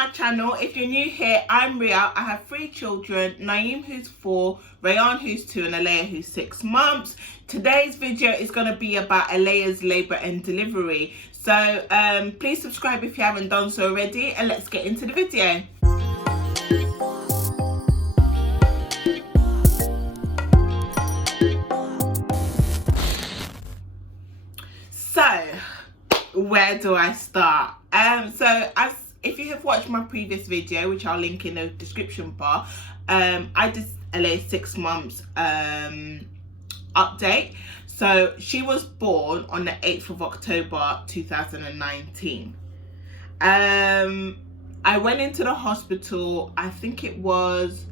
my channel. If you're new here, I'm Ria. I have 3 children, Naeem who's 4, Rayan who's 2 and Alea who's 6 months. Today's video is going to be about Alea's labour and delivery. So please subscribe if you haven't done so already, and let's get into the video. So where do I start? If you have watched my previous video, which I'll link in the description bar, I did Alea's 6 months update. So she was born on the 8th of October 2019. I went into the hospital, I think it was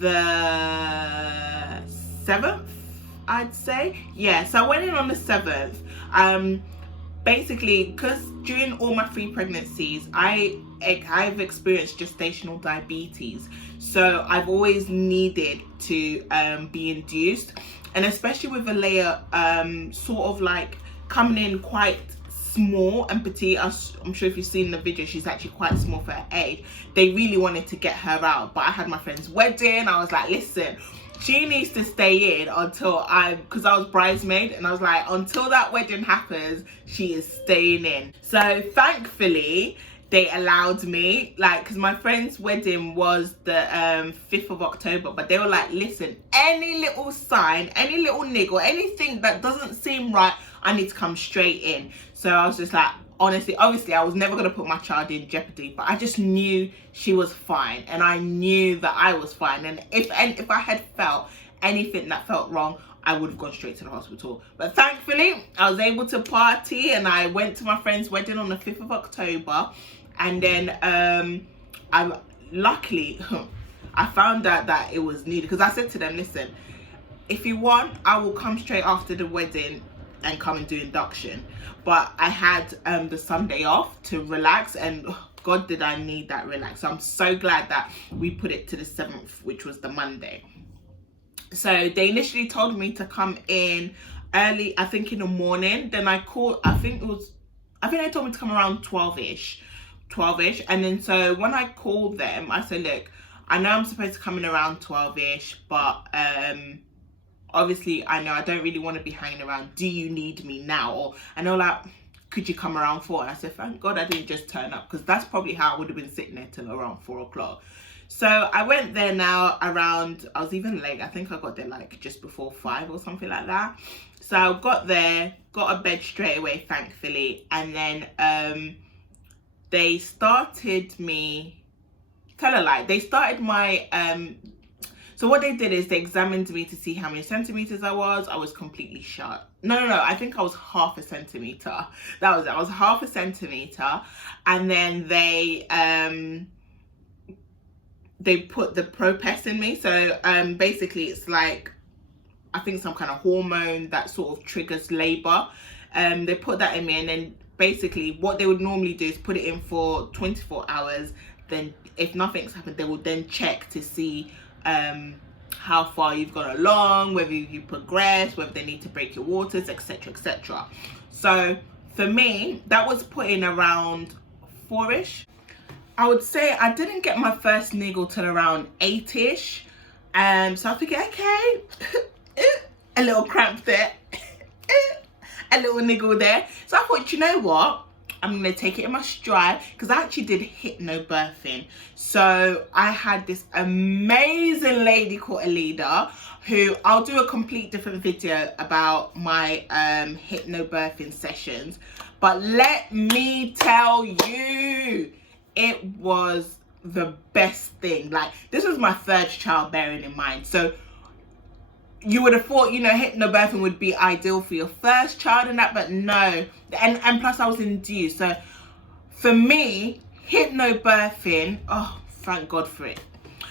the 7th, I'd say. Yeah, so I went in on the 7th. Basically, because during all my 3 pregnancies, I've experienced gestational diabetes, so I've always needed to be induced, and especially with Alea, sort of like coming in quite small and petite. I'm sure if you've seen the video, she's actually quite small for her age. They really wanted to get her out, but I had my friend's wedding. I was like, listen, she needs to stay in until because I was bridesmaid, and I was like, until that wedding happens, she is staying in. So thankfully they allowed me, like, because my friend's wedding was the 5th of October, but they were like, listen, any little sign, any little niggle, anything that doesn't seem right, I need to come straight in. So I was just like, honestly, obviously I was never going to put my child in jeopardy, but I just knew she was fine, and I knew that I was fine, and if I had felt anything that felt wrong, I would have gone straight to the hospital. But thankfully I was able to party, and I went to my friend's wedding on the 5th of October, and then I luckily I found out that it was needed, because I said to them, listen, if you want, I will come straight after the wedding and come and do induction. But I had the Sunday off to relax, and God, did I need that relax. So I'm so glad that we put it to the 7th, which was the Monday. So they initially told me to come in early, I think in the morning. Then I called, I think they told me to come around 12ish. And then so when I called them, I said, look, I know I'm supposed to come in around 12ish, but obviously I know I don't really want to be hanging around. Do you need me now? Or I know, like, could you come around 4? And I said, thank God I didn't just turn up, because that's probably how I would have been sitting there till around 4 o'clock. So I went there now around, I was even late, I think I got there like just before 5 or something like that. So I got there, got a bed straight away, thankfully, and then they started me, tell a lie, they started my so what they did is they examined me to see how many centimeters I was completely shut. No, I think I was half a centimeter. That was it. I was half a centimeter. And then they put the Propest in me. So basically it's like, I think some kind of hormone that sort of triggers labor. They put that in me, and then basically what they would normally do is put it in for 24 hours. Then if nothing's happened, they will then check to see how far you've gone along, whether you progress, whether they need to break your waters, etc, etc. So for me, that was put in around 4ish. I would say I didn't get my first niggle till around 8ish. So I was thinking, okay, a little cramp there, a little niggle there. So I thought, you know what, I'm going to take it in my stride, because I actually did hypnobirthing. So I had this amazing lady called Alema, who I'll do a complete different video about my hypnobirthing sessions. But let me tell you, it was the best thing. Like, this was my 3rd child, bearing in mind. So you would have thought, you know, hypnobirthing would be ideal for your 1st child and that, but no. And plus I was induced. So for me, hypnobirthing, oh, thank God for it.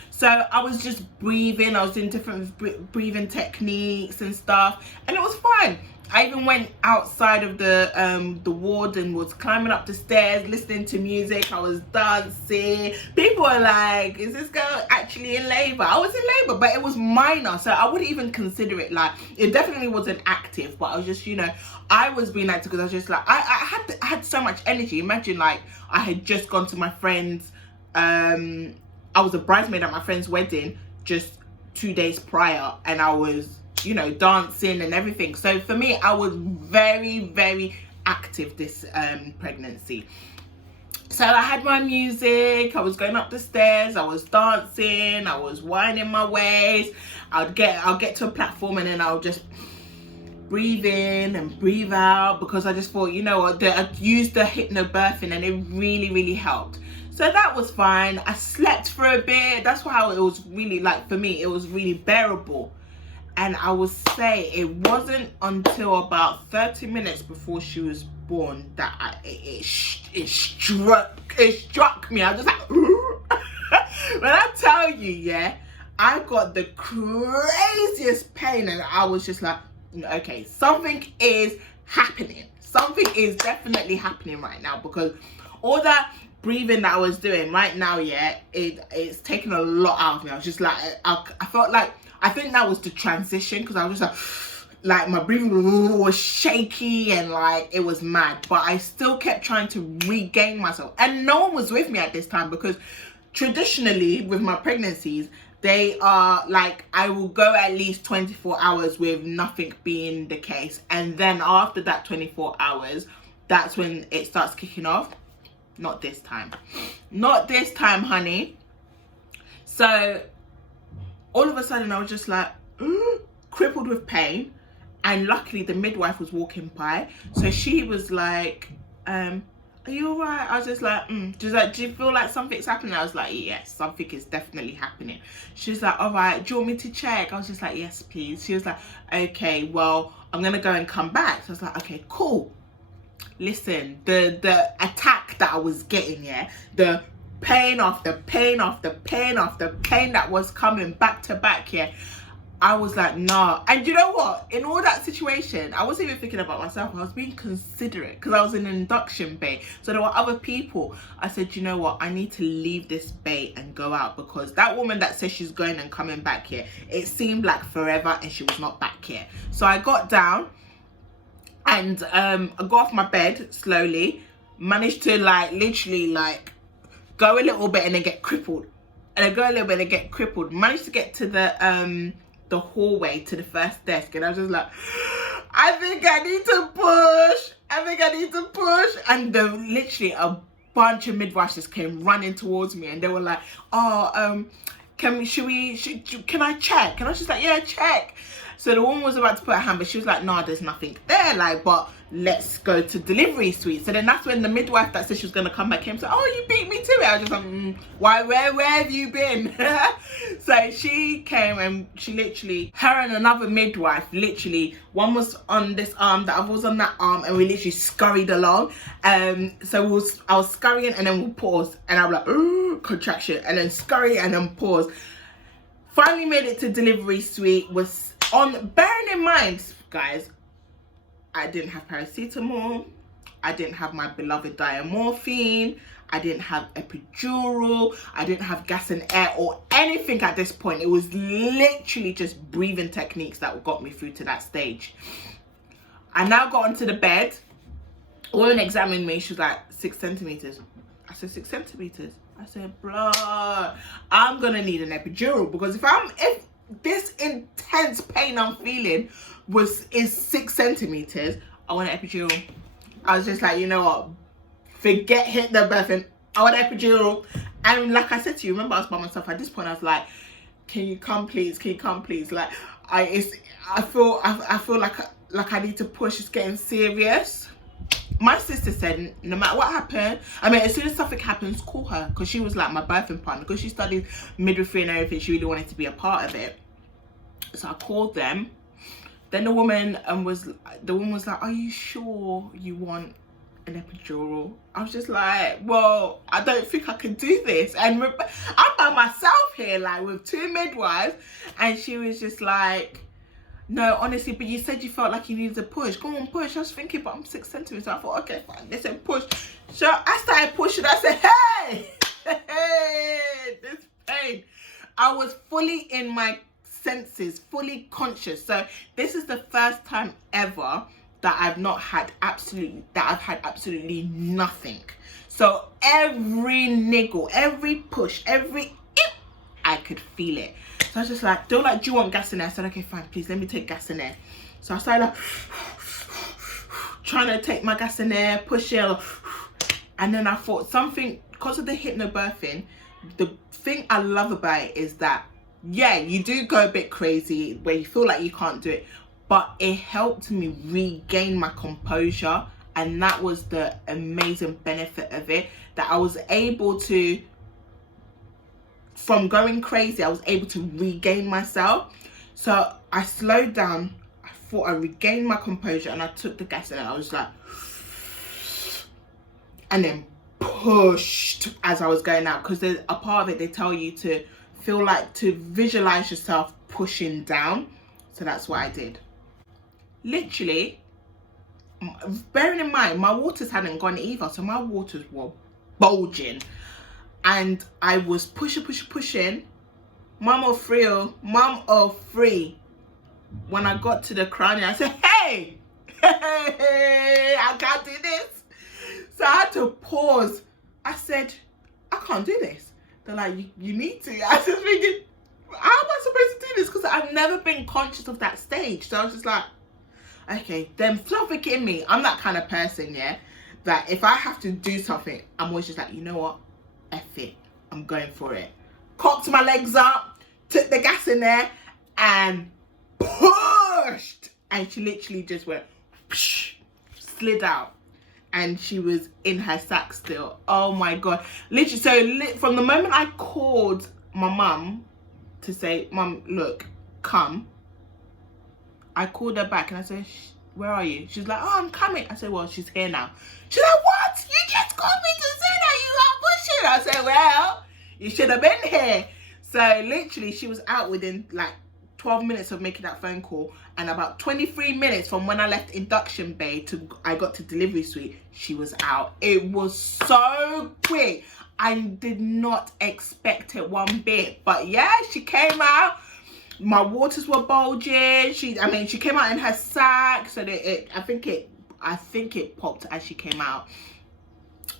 So I was just breathing. I was doing different breathing techniques and stuff, and it was fun. I even went outside of the ward and was climbing up the stairs, listening to music. I was dancing. People were like, is this girl actually in labor? I was in labor, but it was minor, so I wouldn't even consider it, like, it definitely wasn't active, but I was just, you know, I was being active because I was just like, I had so much energy. Imagine, like, I had just gone to my friend's I was a bridesmaid at my friend's wedding just 2 days prior, and I was, you know, dancing and everything. So for me, I was very, very active this pregnancy. So I had my music, I was going up the stairs, I was dancing, I was winding my waist. I'll get to a platform, and then I'll just breathe in and breathe out, because I just thought, you know what, I used the hypnobirthing and it really, really helped. So that was fine. I slept for a bit. That's how it was really, like, for me, it was really bearable. And I would say it wasn't until about 30 minutes before she was born that it struck me. I was just like, when I tell you, yeah, I got the craziest pain, and I was just like, okay, something is happening. Something is definitely happening right now, because all that breathing that I was doing right now, yeah, it's taken a lot out of me. I was just like, I felt like, I think that was the transition, because I was just like my breathing was shaky and like it was mad, but I still kept trying to regain myself, and no one was with me at this time, because traditionally with my pregnancies, they are like, I will go at least 24 hours with nothing being the case, and then after that 24 hours, that's when it starts kicking off. Not this time. Not this time, honey. So all of a sudden I was just like crippled with pain, and luckily the midwife was walking by, so she was like, are you all right? I was just like, She's like, do you feel like something's happening? I was like, yes, something is definitely happening. She's like, all right, do you want me to check? I was just like, yes, please. She was like, okay, well, I'm gonna go and come back. So I was like, okay, cool. Listen, the attack that I was getting, yeah, the pain after pain after pain after pain that was coming back to back, yeah, I was like, nah. And you know what? In all that situation, I wasn't even thinking about myself. I was being considerate, because I was in an induction bay. So there were other people. I said, you know what? I need to leave this bay and go out, because that woman that says she's going and coming back here, it seemed like forever, and she was not back here. So I got down, and I got off my bed slowly, managed to like literally like go a little bit and then get crippled, and I go a little bit and get crippled. Managed to get to the hallway to the first desk, and I was just like, I think I need to push. I think I need to push. And literally a bunch of midwives just came running towards me, and they were like, oh, can I check? And I was just like, yeah, check. So the woman was about to put her hand, but she was like, nah, there's nothing there, like, but let's go to delivery suite. So then that's when the midwife that said she was going to come back came and said, oh, you beat me to it. I was just like, why, where have you been? So she came, and she literally, her and another midwife, literally, one was on this arm, the other was on that arm, and we literally scurried along. So I was scurrying, and then we'll pause, and I'm like, ooh, contraction, and then scurry, and then pause. Finally made it to delivery suite. Was on, bearing in mind, guys, I didn't have paracetamol, I didn't have my beloved diamorphine, I didn't have epidural, I didn't have gas and air or anything at this point. It was literally just breathing techniques that got me through to that stage. I now got onto the bed. A woman examined me. She was like, 6 centimeters. I said, 6 centimeters. I said, blood, I'm gonna need an epidural, because if this intense pain I'm feeling is 6 centimeters, I want an epidural. I was just like, you know what, forget hypnobirthing, I want an epidural. And like I said to you, remember I was by myself at this point. I was like, can you come please, like I feel like I need to push. It's getting serious. My sister said, no matter what happened, I mean, as soon as something happens, call her, because she was like my birthing partner, because she studied midwifery and everything. She really wanted to be a part of it. So I called them. Then the woman was like, are you sure you want an epidural? I was just like, well, I don't think I can do this, and I'm by myself here, like with 2 midwives. And she was just like, no, honestly, but you said you felt like you needed to push. Go on, push. I was thinking, but I'm 6 centimeters. So I thought, okay, fine. They said push. So I started pushing. I said, hey, this pain. I was fully in my senses, fully conscious. So this is the first time ever that I've had absolutely nothing. So every niggle, every push, every I could feel it. So I was just like, they were like, do you want gas in there? I said, okay, fine, please, let me take gas in there. So I started like, trying to take my gas in there, push it. And then I thought something, because of the hypnobirthing, the thing I love about it is that, yeah, you do go a bit crazy where you feel like you can't do it, but it helped me regain my composure. And that was the amazing benefit of it, that I was able to, from going crazy, I was able to regain myself. So I slowed down, I thought I regained my composure, and I took the gas in, and I was like, and then pushed as I was going out, because there's a part of it, they tell you to feel like, to visualize yourself pushing down. So that's what I did. Literally, bearing in mind, my waters hadn't gone either, so my waters were bulging. And I was pushing. Mum of three. When I got to the crowning, I said, hey, I can't do this. So I had to pause. I said, I can't do this. They're like, you need to. I was just thinking, how am I supposed to do this? Because I've never been conscious of that stage. So I was just like, okay, then something in me. I'm that kind of person, yeah, that if I have to do something, I'm always just like, you know what? F it. I'm going for it. Cocked my legs up, took the gas in there, and pushed. And she literally just went, psh, slid out. And she was in her sack still. Oh my God. Literally, so from the moment I called my mum to say, Mum, look, come, I called her back and I said, where are you? She's like, oh, I'm coming. I said, well, she's here now. She's like, what? You just called me to say that you are pushing. I said, well, you should have been here. So literally, she was out within like 12 minutes of making that phone call, and about 23 minutes from when I left induction bay to I got to delivery suite, she was out. It was so quick. I did not expect it one bit, but yeah, she came out. My waters were bulging. She came out in her sack, so that I think it popped as she came out.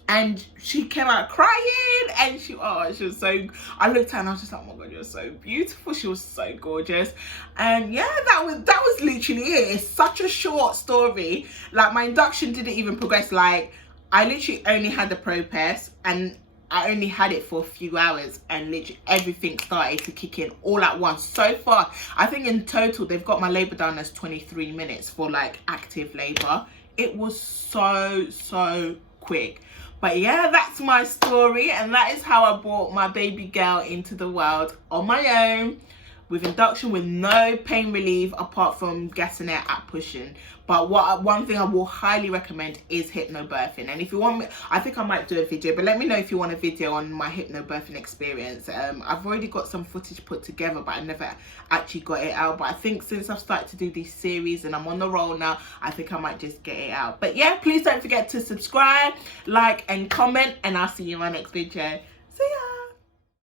And she came out crying, and she was so, I looked at her and I was just like, oh my God, you're so beautiful. She was so gorgeous. And yeah, that was literally it. It's such a short story. Like, my induction didn't even progress. Like, I literally only had the ProPest, and I only had it for a few hours, and literally everything started to kick in all at once so fast. I think in total, they've got my labor down as 23 minutes for like active labor. It was so quick. But yeah, that's my story, and that is how I brought my baby girl into the world on my own, with induction, with no pain relief apart from gassing it at pushing. But one thing I will highly recommend is hypnobirthing. And if you want me, I think I might do a video, but let me know if you want a video on my hypnobirthing experience. I've already got some footage put together, but I never actually got it out. But I think since I've started to do these series and I'm on the roll now, I think I might just get it out. But yeah, please don't forget to subscribe, like and comment, and I'll see you in my next video.